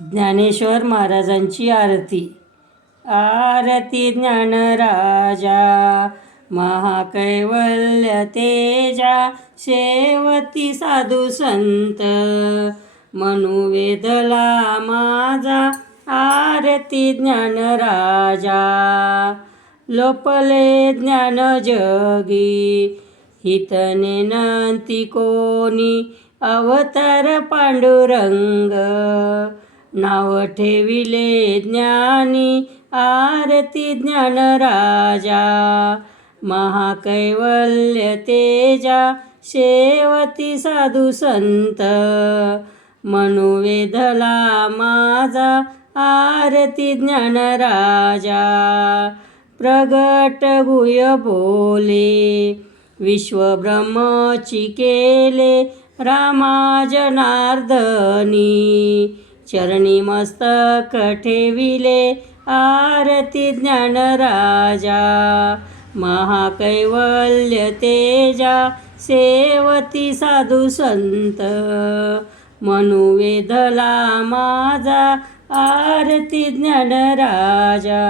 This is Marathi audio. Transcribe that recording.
ज्ञानेश्वर महाराजांची आरती. आरती ज्ञानराजा महाकैवल्य तेजा, शेवती साधू संत मनुवेदला माझा. आरती ज्ञानराजा लोपले ज्ञान जगी, हितने नंती कोणी अवतार पांडुरंग. नाव ठेविले ज्ञानी आरती ज्ञानराजा, महाकैवल्य तेजा शेवती साधू संत मनुवेधला माझा. आरती ज्ञानराजा प्रगट गुह्य बोले, विश्वब्रह्मची केले रामा जनार्दनी. चरणी मस्तक ठेविले आरती ज्ञानराजा, महाकैवल्य तेजा सेवती साधू संत मनुवेधला माझा. आरती ज्ञानराजा.